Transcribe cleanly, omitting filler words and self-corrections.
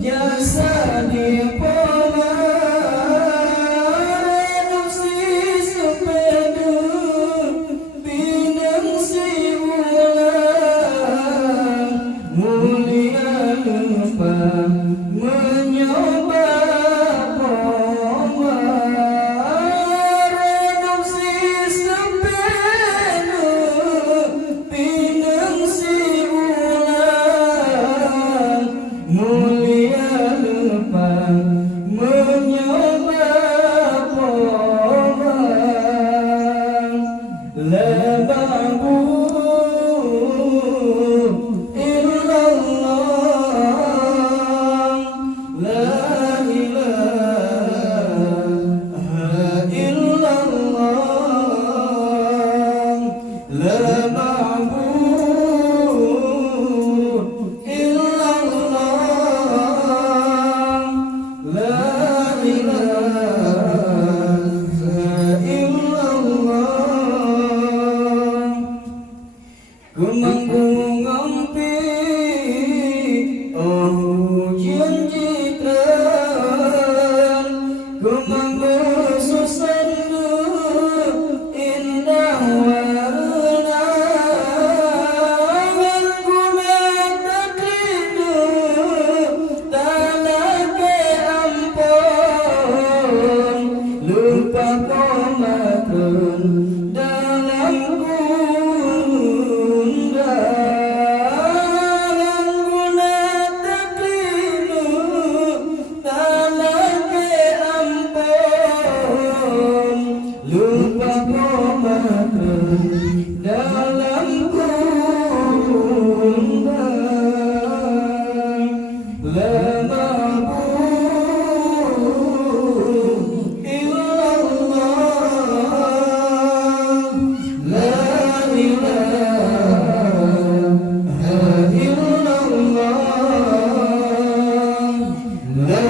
Jasa di poma reduksi sepedu bintang si ulang mulia lupa menyoba poma reduksi sepedu bintang si ulang mulia menyoba poma LAMA'BUD illallah la ilaha illallah LAMA'BUD illallah la ilaha illallah. Kumanggung ngampi oh janjitran kumanggung susandu indah warna guna taklidu tanake ampun lupa komatun dalam lupa komatun dalam kundang LAMA'BUD illallah la ilaha illallah la